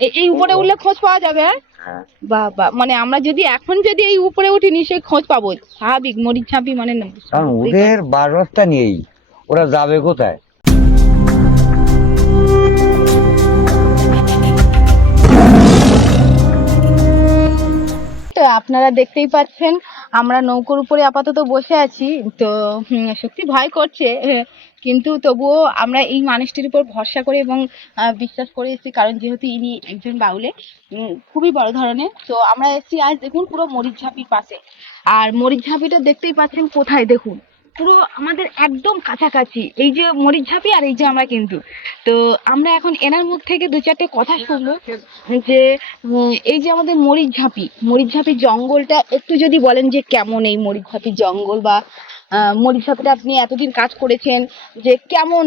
এই উপরে উঠলে খোঁজ পাওয়া যাবে? হ্যাঁ। বাবা, মানে আমরা যদি এখন যদি এই উপরে উঠি নিশ্চয়ই খোঁজ পাবো, স্বাভাবিক। মরিচঝাঁপি মানে না, কারণ বুঝতেই ওদের পারছি। বাসস্থান নেই, ওরা যাবে কোথায়? তো আপনারা দেখতেই পাচ্ছেন আমরা নৌকোর উপরে আপাতত বসে আছি। তো সত্যি ভয় করছে, কিন্তু তবুও আমরা এই মানুষটির উপর ভরসা করে এবং বিশ্বাস করে এসেছি, কারণ যেহেতু ইনি একজন বাউলে, খুবই বড় ধরনের। তো আমরা এসেছি আজ দেখুন পুরো মরিচঝাঁপির পাশে। আর মরিচঝাঁপিটা দেখতেই পাচ্ছেন কোথায়, দেখুন পুরো আমাদের একদম কাছাকাছি এই যে মরিচঝাঁপি, আর এই যে আমরা কিন্তু। তো আমরা এখন এনার মুখ থেকে দু চারটে কথা শুনবো যে এই যে আমাদের মরিচঝাঁপির জঙ্গলটা একটু যদি বলেন যে কেমন এই মরিচঝাঁপির জঙ্গল, বা মরিচঝাঁপিটা আপনি এতদিন কাজ করেছেন যে কেমন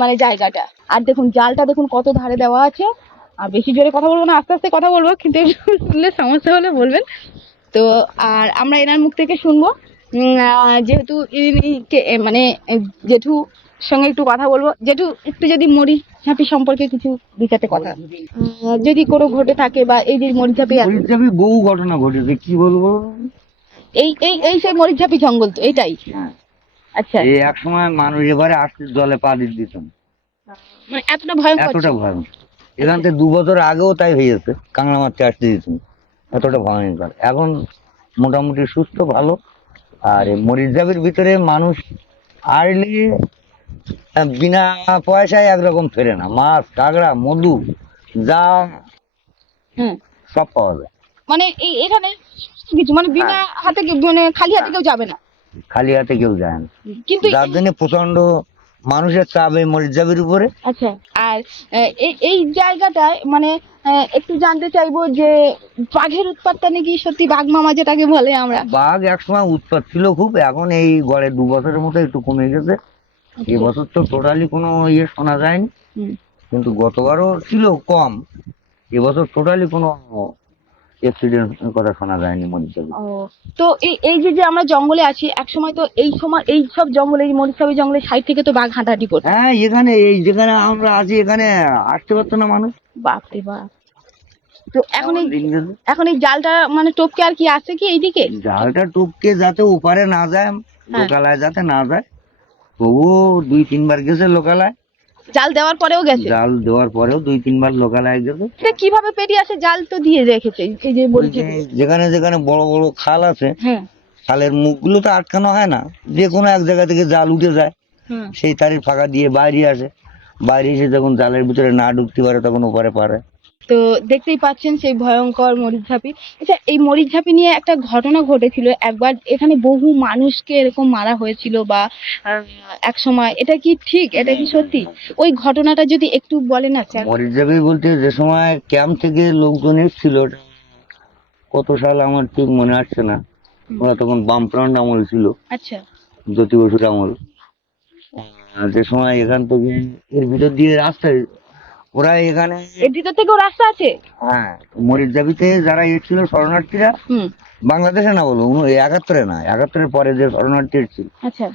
মানে জায়গাটা। আর দেখুন জালটা দেখুন কত ধারে দেওয়া আছে। আর বেশি জোরে কথা বলবো না, আস্তে আস্তে কথা বলবো, কিন্তু একটু শুনলে সমস্যা হলে বলবেন। তো আর আমরা এনার মুখ থেকে শুনবো, যেহেতু ইনি মানে জেঠু সঙ্গে একটু কথা বলবো। জেঠু, একটু যদি মরিচঝাঁপি সম্পর্কে কিছু দু চারটে কথা যদি কোনো ঘটে থাকে, বা এই যে মরিচঝাঁপি মরিচঝাপি বহু ঘটনা ঘটেছে, কি বলবো। এই এই এই সেই মরিচঝাঁপি জঙ্গল তো এইটাই? হ্যাঁ। আচ্ছা, এই এক সময় মানুষ এবারে আসতে জলে পা দিতে দিত না, মানে এতটা ভয়ঙ্কর এতটা ছিল? ভয়ঙ্কর। এখান থেকে 2 বছর আগেও তাই হয়েছে, কাঁকড়া মারতে আসতে দিত না, এতটা ভয়ঙ্কর। এখন মোটামুটি সুস্থ, ভালো। আর এই মরিচঝাপির ভিতরে মানুষ আসলে বিনা পয়সায় একরকম ফেরে না, মাছ, কাঁকড়া, মধু, যা হুম, সব পাওয়া যায়। মানে এই এখানে সমস্ত কিছু, মানে বিনা হ্যাঁ, হাতে মানে খালি হাতে কেউ যাবে না? খালি হাতে কেউ যায় না, কিন্তু যার জন্য প্রচন্ড মানুষের চাপ এই মরিচঝাপির উপরে। আচ্ছা, আর এই জায়গাটায় মানে একটু জানতে চাইবো যে বাঘের উৎপাতটা নাকি সত্যি, বাঘ মামা যেটাকে বলে আমরা? বাঘ একসময় উৎপাত ছিল খুব, এখন এই গড়ে 2 বছরের মতো একটু কমে গেছে। এবছর তো টোটালি কোনো ইয়ে শোনা যায়নি, হুম। কিন্তু গতবারও ছিল কম। এবছর টোটালি কোনো অ্যাক্সিডেন্ট কথা শোনা যায়নি মরিচঝাপি। ও, তো এই এই যে যে আমরা জঙ্গলে আছি, এক সময় তো এই সময় এই সব জঙ্গলে, এই মরিচঝাপি জঙ্গলের সাইড থেকে তো বাঘ হাঁটাহাঁটি করতো? হ্যাঁ, এখানে এই যেখানে আমরা আছি এখানে আসতে পারতো না মানুষ। বাপরে বাপ। তো এখন এই দিন গেছে। এখন এই জালটা মানে টপকে আর কি আসে কি এইদিকে? জালটা টুককে যাতে ওপারে না যায়, হ্যাঁ, লোকালয় যাতে না যায়, তবুও 2-3 বার গেছে লোকালয়। জাল দেওয়ার পরেও গেছে? জাল দেওয়ার পরেও 2-3 বার লোকালয় গেছে। এটা কিভাবে পেরিয়ে আসে? জাল তো দিয়ে রেখেছে এই যে ওই যে মরিচঝাপি। যেখানে যেখানে বড় বড় খাল আছে, হ্যাঁ, খালের মুখগুলো তো আটকানো হয় না, যে কোনো এক জায়গা থেকে জাল উঠে যায়, হুম। সেই তারির ফাঁকা দিয়ে বাইরে আসে। বাইরে এসে যখন জালের ভিতরে না ঢুকতে পারে তখন ওপারে পারে। তো দেখতেই পাচ্ছেন সেই ভয়ঙ্কর মরিচঝাপি। আচ্ছা, এই মরিচঝাপি নিয়ে একটা ঘটনা ঘটেছিল একবার, এখানে বহু মানুষকে এরকম মারা হয়েছিল, বা এক সময়, এটা কি ঠিক, এটা কি সত্যি? ওই ঘটনাটা যদি একটু বলেন। আচ্ছা। মরিচঝাপি বলতে যে সময় ক্যাম্প থেকে লোকজন এসেছিল, কত সাল আমার ঠিক মনে আসছে না, ওরা তখন বামফ্রন্ট আমল ছিল, আচ্ছা। জ্যোতি বসুর আমল। যে সময় এখান থেকে এর ভিতর দিয়ে রাস্তা, ওরা এখানে, এর ভিতর থেকেও রাস্তা আছে? হ্যাঁ, মরিচঝাপিতে যারা এসেছিল শরণার্থীরা, হুম। বাংলাদেশে না বলো, 71-এ না, 71-এর পরে যে শরণার্থী এসেছিল, আচ্ছা।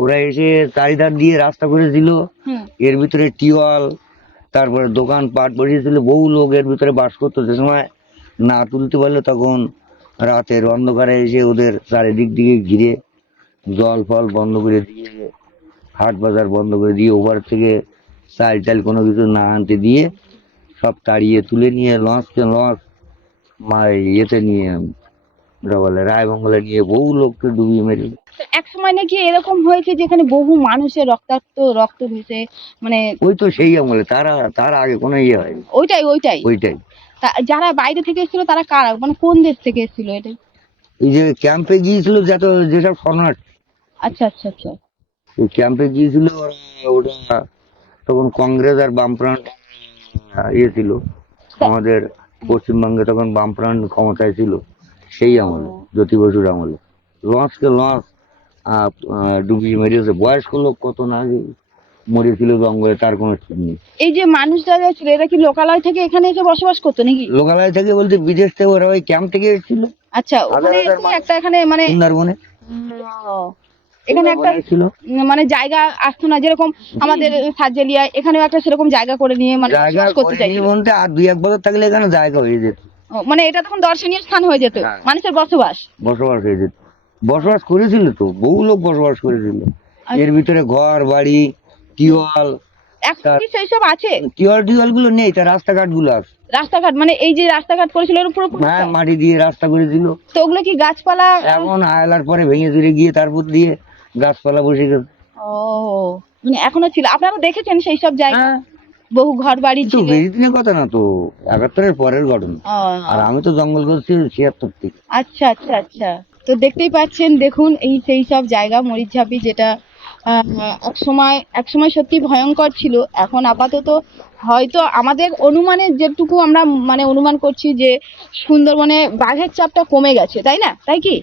ওরা এসে চারিধার দিয়ে রাস্তা করে দিল। হুম। এর ভিতরে টিওয়াল, তারপরে দোকান পাট বসিয়েছিল, বহু লোক এর ভিতরে বাস করতো। যে সময় না তুলতে পারলো তখন রাতের অন্ধকারে এসে ওদের চারিদিক দিকে ঘিরে জল ফল বন্ধ করে দিয়ে, হাট বাজার বন্ধ করে দিয়ে, ওভার থেকে চাল টাল কোনো কিছু না আনতে দিয়ে সব তাড়িয়ে তুলে নিয়ে লঞ্চকে লঞ্চ ইয়েতে নিয়ে, ওটা বলে রায়বঙ্গলে নিয়ে বহু লোককে ডুবিয়ে মেরে। তো এক সময় নাকি এরকম হয়েছে যেখানে বহু মানুষের রক্তাক্ত রক্ত মিশে, মানে ওই তো সেই আমলে, তার আগে কোনো ইয়ে হয়নি। ওইটাই ওইটাই ওইটাই। যারা বাইরে থেকে এসেছিল তারা কারা, মানে কোন দেশ থেকে এসেছিল এটাই? এই যে ক্যাম্পে গিয়েছিল যেসব শরণার্থী, আচ্ছা, আচ্ছা, আচ্ছা। এই ক্যাম্পে গিয়েছিল ওরা, ওটা তখন কংগ্রেস আর বামফ্রন্ট ইয়ে ছিল, আমাদের পশ্চিমবঙ্গে তখন বামফ্রন্ট ক্ষমতায় ছিল, সেই আমলে, জ্যোতি বসুর আমলে। লঞ্চকে লঞ্চ ডুবিয়ে মেরেছে, বয়স্ক লোক কত না মরেছিল জঙ্গলে, তার কোনো ঠিক নেই। এই যে মানুষ যারা ছিল এরা কি লোকালয় থেকে এখানে এসে বসবাস করতো নাকি? লোকালয় থেকে বলতে বিদেশ থেকে, ওরা ওই ক্যাম্প থেকে এসেছিল আচ্ছা, হাজার ওখানে হাজার এসে মানুষ একটা এখানে মানে সুন্দরবনে। ও, এখানে একটা ছিল মানে জায়গা আসতো না, যেরকম আমাদের সার্জেলিয়া এখানেও একটা সেরকম জায়গা করে নিয়ে মানে জায়গা বসবাস করতে করে চাইছিল। নিয়ে বলতে আর 2-1 বছর থাকলে এখানে জায়গা হয়ে যেত, মানে এটা তখন দর্শনীয় স্থান হয়ে যেত, হ্যাঁ। মানুষের বসবাস। বসবাস হয়ে যেত। বসবাস করেছিল তো, বহু লোক বসবাস করেছিল আচ্ছা। এর ভিতরে, ঘর বাড়ি, টিওয়াল। এখন কি সেই সব আছে? টিওয়াল গুলো নেই, তার রাস্তাঘাট গুলো আছে। রাস্তাঘাট মানে এই যে রাস্তাঘাট করেছিল এর উপরে হ্যাঁ, মাটি দিয়ে রাস্তা করেছিল। তো ওগুলো কি গাছপালা? এখন আয়লার পরে ভেঙে চুরে গিয়ে তারপর দিয়ে গাছপালা বসে গেছে। ও, মানে এখনো ছিল, আপনারা দেখেছেন সেই সব জায়গা? হ্যাঁ, বহু ঘর বাড়ি তো ছিল। বেশি দিনের কথা না তো, 71-এর পরের ঘটনা। ও, আর আমি তো জঙ্গল করছি 76 থেকে। আচ্ছা আচ্ছা আচ্ছা। তো দেখতেই পাচ্ছেন, দেখুন এই সেই সব জায়গা মরিচঝাপি, যেটা এক সময় সত্যি ভয়ঙ্কর ছিল। এখন আপাতত হয়তো আমাদের অনুমানের যেটুকু আমরা মানে অনুমান করছি যে সুন্দরবনে বাঘের চাপটা কমে গেছে, তাই না? তাই কি?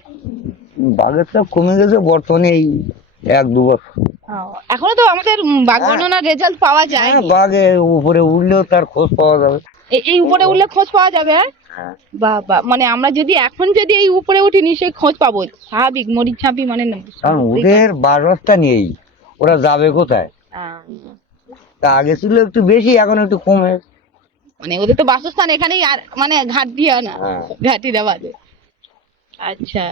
বাঘের চাপ কমে গেছে বর্তমানে এই 1-2 বছর। এখনো তো আমাদের বাঘ হ্যাঁ। গণনার রেজাল্ট পাওয়া যায়। হ্যাঁ, বাঘের উপরে উঠলেও তার খোঁজ পাওয়া যাবে। এই উপরে উঠলে খোঁজ পাওয়া যাবে? হ্যাঁ। বাহ বাহ, মানে আমরা যদি এখন যদি এই উপরে উঠি নিশ্চয়ই খোঁজ পাবো। স্বাভাবিক, মরিচঝাপি মানে না। কারণ ওদের বাসস্থান নেই, ওরা যাবে কোথায়? তা আগে ছিল একটু বেশি, এখন একটু কমে। মানে ওদের তো বাসস্থান এখানেই, আর মানে ঘাট দিয়ে না, হ্যাঁ। ঘাটিরা বাজে। আচ্ছা,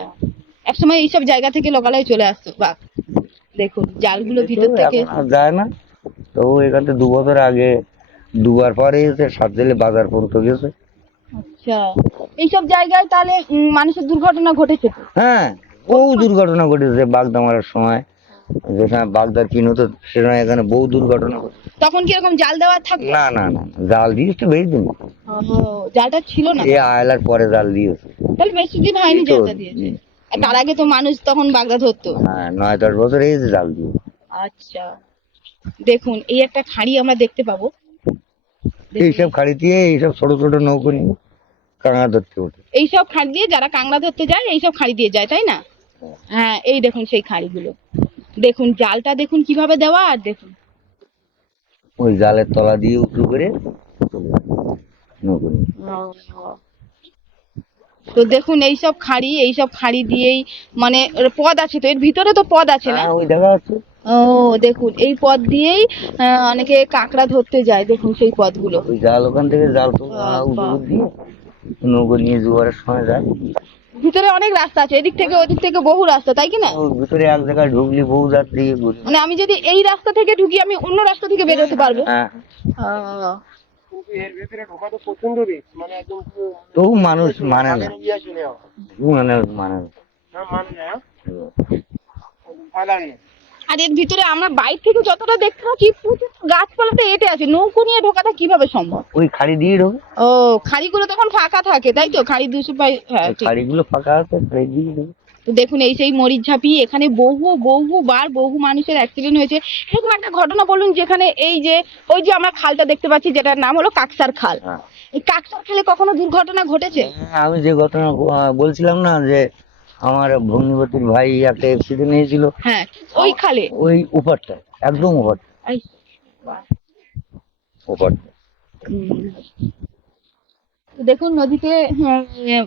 একসময় এইসব জায়গা থেকে লোকালয়ে চলে আসতো বাঘ। দেখুন জালগুলো ভিতর থেকে। এখন আর যায় না। তো এখান থেকে 2 বছর আগে দুবার পরে এসে সাতজেলে বাজার পর্যন্ত গেছে। আচ্ছা, এইসব জায়গায় তাহলে মানুষের দুর্ঘটনা ঘটেছে তো? হ্যাঁ, বহু দুর্ঘটনা ঘটেছে বাগদা মারার সময়। যেখানে বাগদার কিন হতো সেখানে এখানে বহু দুর্ঘটনা ঘটেছে। তখন কি এরকম জাল দেওয়া থাকতো? না না না, জাল দিয়েছে বেশি দিন। জালটা ছিল না, এ আয়লার পরে জাল দিয়েছে। তাহলে বেশি দিন হয়নি এই তো, জালটা দিয়েছে। আর তার আগে তো মানুষ তখন বাগদা ধরতো। হ্যাঁ, 9-10 বছর এই জাল দিয়ে। আচ্ছা, দেখুন এই একটা খাঁড়ি আমরা দেখতে পাবো। দেখুন, এইসব খাড়ি দিয়ে এইসব ছোট ছোট নৌকো নিয়ে কাঁকড়া ধরতে ওঠে। এইসব খাঁড়ি দিয়ে যারা কাঁকড়া ধরতে যায় এইসব খাঁড়ি দিয়ে যায়, তাই না? হ্যাঁ, এই দেখুন সেই খাঁড়িগুলো। দেখুন জালটা দেখুন কিভাবে দেওয়া, আর দেখুন ওই জালের তলা দিয়ে উঁচু করে নৌকো নিয়ে। তো দেখুন এইসব খাঁড়ি দিয়েই মানে ওর পদ আছে তো, এর ভিতরে তো পদ আছে না? হ্যাঁ, ওই দেখা যাচ্ছে। ও, দেখুন এই পদ দিয়েই অনেকে কাঁকড়া ধরতে যায়। দেখুন সেই পদগুলো। ওই জাল ওখান থেকে জাল তো বাবা। উঁচু দিয়ে নৌকো নিয়ে জোয়ারের সময় যায়। ভিতরে অনেক রাস্তা আছে, এদিক থেকে ওদিক থেকে বহু রাস্তা, তাই কি না? ওর ভিতরে এক জায়গায় ঢুকলি বহু যাত্রী ঘুরে। মানে আমি যদি এই রাস্তা থেকে ঢুকি, আমি অন্য রাস্তা থেকে বের হতে পারবো? হ্যাঁ, আহ, তবু মানুষ মানে না, মানে না। আর এর ভিতরে আমরা বাইরে থেকে যতটা দেখতে পাচ্ছি প্রচুর গাছপালাতে এঁটে আছে, নৌকো নিয়ে ঢোকাটা কিভাবে সম্ভব? ওই খাড়ি দিয়ে ঢোকে। ও, খাড়িগুলো তখন ফাঁকা থাকে, তাই তো? খাড়ি দুশো পাই, হ্যাঁ ঠিক। খাড়িগুলো ফাঁকা আছে, খাড়ি দিয়ে ঢোকে। তো দেখুন এই সেই মরিচঝাপি, এখানে বহু মানুষের অ্যাক্সিডেন্ট হয়েছে। এরকম একটা ঘটনা বলুন, যেখানে এই যে ওই যে আমরা খালটা দেখতে পাচ্ছি, যেটার নাম হলো কাকসার খাল, হ্যাঁ। এই কাকসার খালে কখনো দুর্ঘটনা ঘটেছে? আমি যে ঘটনা বলছিলাম না, যে আমার ভগ্নিপতির ভাই একটা অ্যাক্সিডেন্ট হয়েছিল হ্যাঁ, ওই খালে। ওই উপরটা, একদম উপরটা। এই, তো দেখুন নদীতে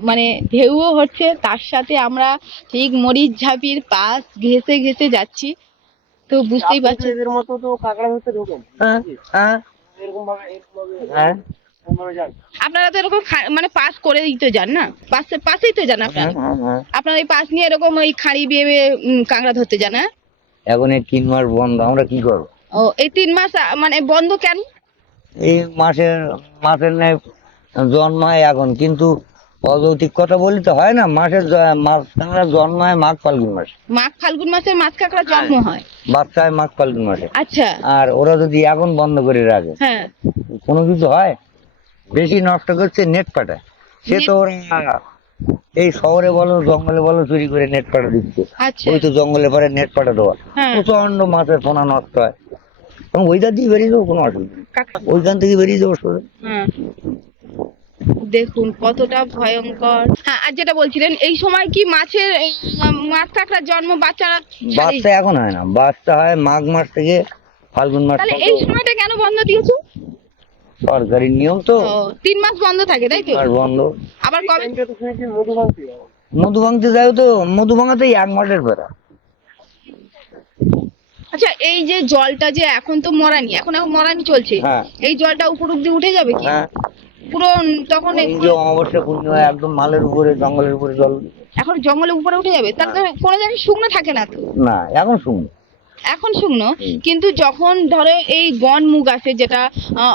মানে ঢেউও হচ্ছে, তার সাথে আমরা ঠিক মরিচঝাপির পাশ ঘেঁষে ঘেঁষে যাচ্ছি। তো বুঝতেই পারছেন। এদের মতো তো কাঁকড়া ধরতে ঢোকেন হ্যাঁ, হ্যাঁ, এরকম ভাবে হ্যাঁ, যান। আপনারা তো এরকম মানে পাস করে দিতে যান না, পাশেই তো যান আপনারা। হ্যাঁ, হ্যাঁ। আপনারা এই পাশ নিয়ে এরকম ওই খাঁড়ি বিয়ে বিয়ে কাঁকড়া ধরতে যান, হ্যাঁ? এখন এই 3 মাস বন্ধ, আমরা কি করবো? ও, এই 3 মাস মানে বন্ধ কেন? এই মাসের ন্যায় জন্মায় এখন, কিন্তু অযৌক্তিক কথা বলি তো হয় না। মাছ কাঁকড়া জন্মায় মাঘ ফাল্গুন মাসে, মাঘ ফাল্গুন মাসে মাছ কাঁকড়া জন্ম হয়। বাচ্চা হয় মাঘ ফাল্গুন মাসে। আচ্ছা, আর ওরা যদি এখন বন্ধ করে রাখে, হ্যাঁ। কোনো কিছু হয়? বেশি নষ্ট করছে নেট পাটা। সে তো ওরা এই শহরে বলো জঙ্গলে বলো চুরি করে নেট পাটা দিচ্ছে। আচ্ছা, ওই তো জঙ্গলে পরে নেট পাটা দেওয়া, হ্যাঁ। প্রচন্ড মাছের পোনা নষ্ট হয়। এবং ওইটার দিয়ে বেরিয়ে যাবো, কোনো অসুবিধা নেই। কাঁকড়া, ওইখান থেকে বেরিয়ে যাবো সোজা। হ্যাঁ। দেখুন কতটা ভয়ঙ্কর। হ্যাঁ, আর যেটা বলছিলেন, এই সময় কি মাছ কাঁকড়ার জন্ম, বাচ্চারা বাচ্চা এখন হয় না, বাচ্চা হয় মাঘ মাস থেকে ফাল্গুন মাস তাহলে পর্যন্ত। এই সময়টা কেন বন্ধ দিয়েছো? সরকারি নিয়ম তো। 3 মাস বন্ধ থাকে, তাই তো? আর বন্ধ। আবার কবে? এটা তো শুনেছি মধু ভাঙতে হয়। মধু ভাঙতে যায় তো, মধু ভাঙাতেই 1 মাসের বেড়া। আচ্ছা, এই যে জলটা যে এখন তো মরানি, এখন মরানি চলছে, হ্যাঁ এই জলটা উপর অব্দি উঠে যাবে কি হ্যাঁ, পুরো? তখন এই যে অমাবস্যা পূর্ণিমা একদম মালের উপরে জঙ্গলের উপরে জল। এখন জঙ্গলের উপরে উঠে যাবে, তাহলে তো কোনো জায়গায় শুকনো থাকে না তো। না এখন শুনুন, এখন শুকনো, হুম। কিন্তু যখন ধরো এই গণমুগ আছে, যেটা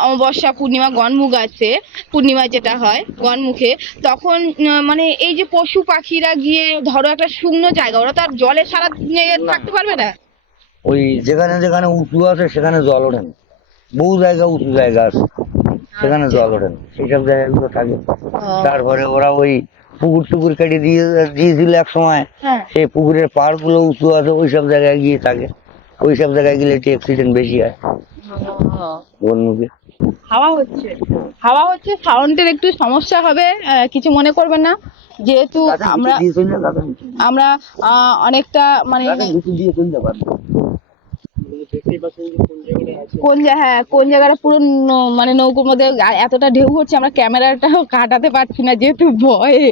অমাবস্যা পূর্ণিমা গণমুগ আছে, পূর্ণিমা যেটা হয় গণমুখে, তখন মানে এই যে পশু পাখিরা গিয়ে ধরো একটা শুকনো জায়গা, ওরা তো আর জলে সারা থাকতে পারবে না। ওই যেখানে যেখানে উঁচু আছে সেখানে জল ওঠে না, বহু জায়গা উঁচু জায়গা আছে সেখানে জল ওঠে না, সেইসব জায়গাগুলো থাকে। তারপরে ওরা ওই পুকুর টুকুর কেটে দিয়েছিল এক সময়, হ্যাঁ, সেই পুকুরের পাড় গুলো উঁচু আছে, ওইসব জায়গায় গিয়ে থাকে। ওইসব জায়গায় গেলে একটু অ্যাক্সিডেন্ট বেশি হয় বনমুখে। হাওয়া হচ্ছে, সাউন্ডের একটু সমস্যা হবে, কিছু মনে করবেন না, যেহেতু আমরা অনেকটা মানে দেখতেই পাচ্ছেন যে কোন জায়গায় আছে। কোন জায়গাটা পুরো মানে নৌকোর মধ্যে এতটা ঢেউ হচ্ছে, আমরা ক্যামেরাটাও কাটাতে পারছি না যেহেতু ভয়ে।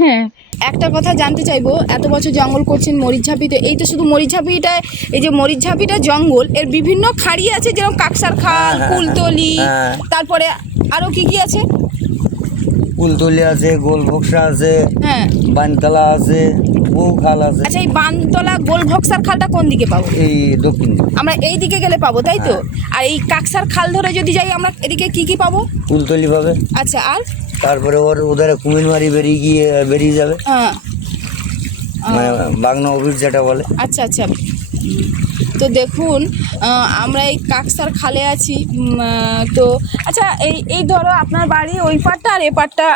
হ্যাঁ, একটা কথা জানতে চাইবো, এত বছর জঙ্গল করছেন মরিচঝাপিতে, এই তো শুধু মরিচঝাপিটা, এই যে মরিচঝাপিটা জঙ্গল, এর বিভিন্ন খাড়ি আছে, যেরকম কাকসার খাল, কুলতলি, হ্যাঁ। তারপরে আরো কি কি আছে? কুলতলি আছে, গোলবক্সা আছে, হ্যাঁ, বানতলা আছে, বহু খাল আছে। আচ্ছা, এই বানতলা গোলভক্সার খালটা কোন দিকে পাবো? এই দক্ষিণ দিকে। আমরা এই দিকে গেলে পাবো, তাই তো? আর এই কাকসার খাল ধরে যদি যাই আমরা এদিকে কি কি পাবো? কুলতলি পাবে, আচ্ছা, আর তারপরে ওদের কুমিরমারি বেরিয়ে যাবে, মানে বাগনা অফিস যেটা বলে। আচ্ছা আচ্ছা। তো দেখুন, আমরা এই কাকসার খালে আছি, তো আচ্ছা, এই ধরো আপনার বাড়ি ওই পাড়টা আর এ পাড়টা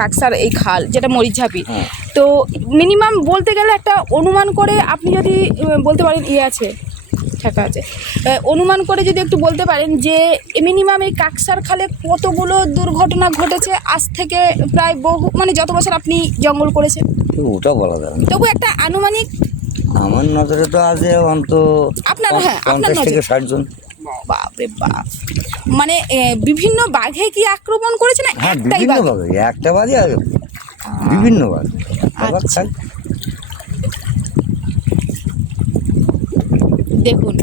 কাকসার এই খাল যেটা মরিচঝাপি, হ্যাঁ। তো মিনিমাম বলতে গেলে একটা অনুমান করে আপনি যদি বলতে পারেন, আছে ঠেকা আছে, অনুমান করে যদি একটু বলতে পারেন যে মিনিমাম এই কাকসার খালে কতগুলো দুর্ঘটনা ঘটেছে আজ থেকে প্রায় বহু, মানে যত বছর আপনি জঙ্গল করেছেন, ওটা বলা যাবে না, তবু একটা আনুমানিক। আমার নজরে তো আছে অন্তত আপনার, হ্যাঁ, আপনার 50 থেকে 60 জন। বাপরে বাপ, মানে বিভিন্ন বাঘে কি আক্রমণ করেছে না হ্যাঁ, একটাই বিভিন্ন বাঘ? ভাবে, একটা বাজে আর বিভিন্ন বাজ আচ্ছা। দেখুন,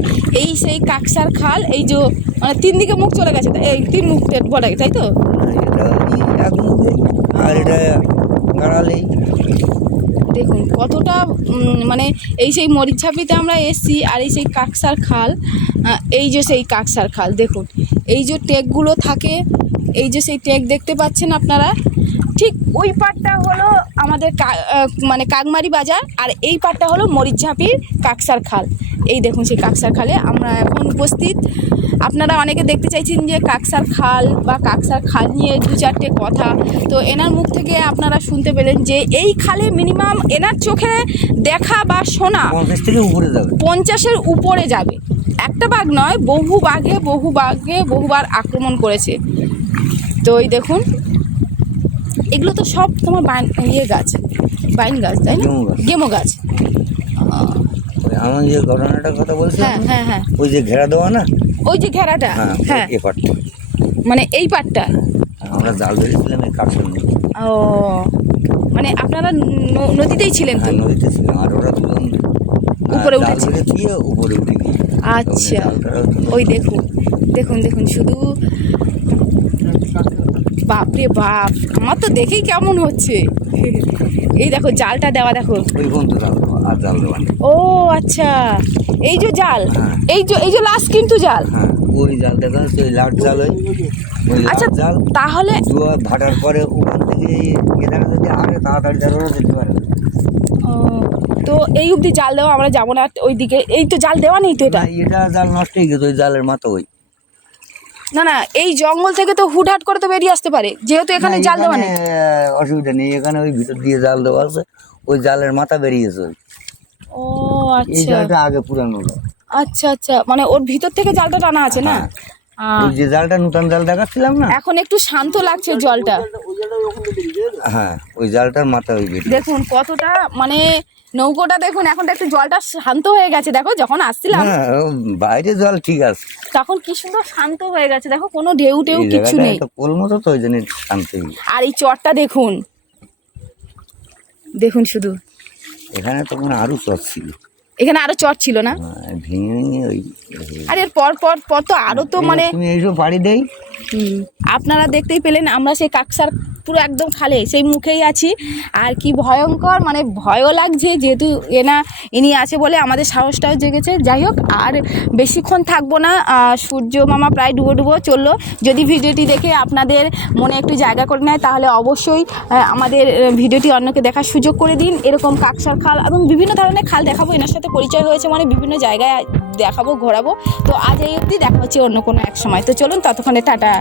এই সেই কাকসার খাল, এই যে মানে 3 দিকে মুখ চলে গেছে, এই 3 মুখ বলে, তাই তো? এটা এক মুখে, আর এটা গাড়ালেই। দেখুন কতটা মানে এই সেই মরিচঝাপিতে আমরা এসছি, আর এই সেই কাকসার খাল, এই যে সেই কাকসার খাল, দেখুন এই যে টেকগুলো থাকে, এই যে সেই টেক দেখতে পাচ্ছেন আপনারা, ঠিক ওই পাটটা হলো আমাদের মানে কাকমারি বাজার, আর এই পাটটা হলো মরিচঝাপির কাকসার খাল। এই দেখুন সেই কাকসার খালে আমরা এখন উপস্থিত। আপনারা অনেকে দেখতে চাইছেন যে কাকসার খাল বা কাকসার খাল নিয়ে 2-4টে কথা, তো এনার মুখ থেকে আপনারা শুনতে পেলেন যে এই খালে মিনিমাম এনার চোখে দেখা বা শোনা 50 থেকে উপরে যাবে, 50-এর উপরে যাবে। একটা বাঘ নয়, বহুবার আক্রমণ করেছে। তো এই দেখুন, এগুলো তো সব তোমার গাছ, বাইন গাছ, তাই না? গেমো গাছ। ওই আমি যে ঘটনাটার কথা বলছি, হ্যাঁ হ্যাঁ হ্যাঁ, ওই যে ঘেরা দেওয়া না, ওই যে ঘেরাটা, হ্যাঁ, এই পাটটা, মানে এই পাটটা। আমরা জাল ধরেছিলাম এই কাকসার নদী। ও, মানে আপনারা নদীতেই ছিলেন তো? হ্যাঁ, নদীতে ছিলাম, আর ওরা দুজন উপরে জাল উঠেছে? ধরে দিয়ে উপরে উঠে গিয়ে। আচ্ছা, ওই দেখুন দেখুন দেখুন শুধু, বাপরে বাপ, আমার তো দেখেই কেমন হচ্ছে। এই দেখো জালটা দেওয়া, দেখো ওই পর্যন্ত জাল দেওয়া, আর জাল দেওয়া নেই। ও আচ্ছা, এই যে জাল, হ্যাঁ। এই যে লাস্ট কিন্তু জাল। হ্যাঁ, ওই জাল দেখা যাচ্ছে, ওই লাট জাল, ওই লাট আচ্ছা, জাল। তাহলে জোয়া ভাটার পরে ওখান থেকে এখানে যদি আগে তাড়াতাড়ি জাল ওরা যেতে পারে না। ও, তো এই অবধি জাল দেওয়া, আমরা যাবো না ওই দিকে, এই তো জাল দেওয়া নেই তো এটা? না, এটা জাল নষ্ট হয়ে গেছে, ওই জালের মাথা ওই। না না, এই জঙ্গল থেকে তো হুটহাট করে তো বেরিয়ে আসতে পারে, যেহেতু এখানে না, জাল দেওয়া নেই। অসুবিধা নেই, এখানে ওই ভিতর দিয়ে জাল দেওয়া আছে, ওই জালের মাথা বেরিয়েছে ওই। ও এই আচ্ছা জালটা আগে পুরানো জাল। আচ্ছা আচ্ছা, মানে ওর ভিতর থেকে জালটা টানা আছে না? হ্যাঁ। ওই যে জালটা নতুন জাল দেখাচ্ছিলাম না, এখন একটু শান্ত লাগছে জলটা। হ্যাঁ, ওই জালটার মাথা ওই বেরিয়ে। দেখুন কতটা, মানে নৌকোটা দেখুন, এখন তো একটু জলটা শান্ত হয়ে গেছে, দেখো যখন আসছিলাম হ্যাঁ, বাইরে জল ঠিক আছে, তখন কি সুন্দর শান্ত হয়ে গেছে, দেখো কোনো ঢেউ এই কিছু জায়গাটা নেই। একটা পোল মতো, তো ওই জন্য শান্তি। আর এই চরটা দেখুন, দেখুন শুধু, এখানে তখন আরো চর ছিল। এখানে আরো চর ছিল না? ভেঙে ভেঙে ওই আর এর পর পর পর তো আরো তো মানে তুমি এইসব পাড়ি দেই। আপনারা দেখতেই পেলেন আমরা সেই কাকসার পুরো একদম খালে সেই মুখেই আছি। আর কি ভয়ঙ্কর, মানে ভয়ও লাগছে, যেহেতু ইনি আছে বলে আমাদের সাহসটাও জেগেছে। যাই হোক, আর বেশিক্ষণ থাকবো না, সূর্য মামা প্রায় ডুবো ডুবো চললো। যদি ভিডিওটি দেখে আপনাদের মনে একটু জায়গা করে নেয় তাহলে অবশ্যই আমাদের ভিডিওটি অন্যকে দেখার সুযোগ করে দিন। এরকম কাকসার খাল এবং বিভিন্ন ধরনের খাল দেখাবো, এনার সাথে পরিচয় হয়েছে মানে বিভিন্ন জায়গায় দেখাবো, ঘোরাবো। তো আজ এই অবধি, দেখা হচ্ছে অন্য কোনো এক সময়। তো চলুন, ততক্ষণে টাটা।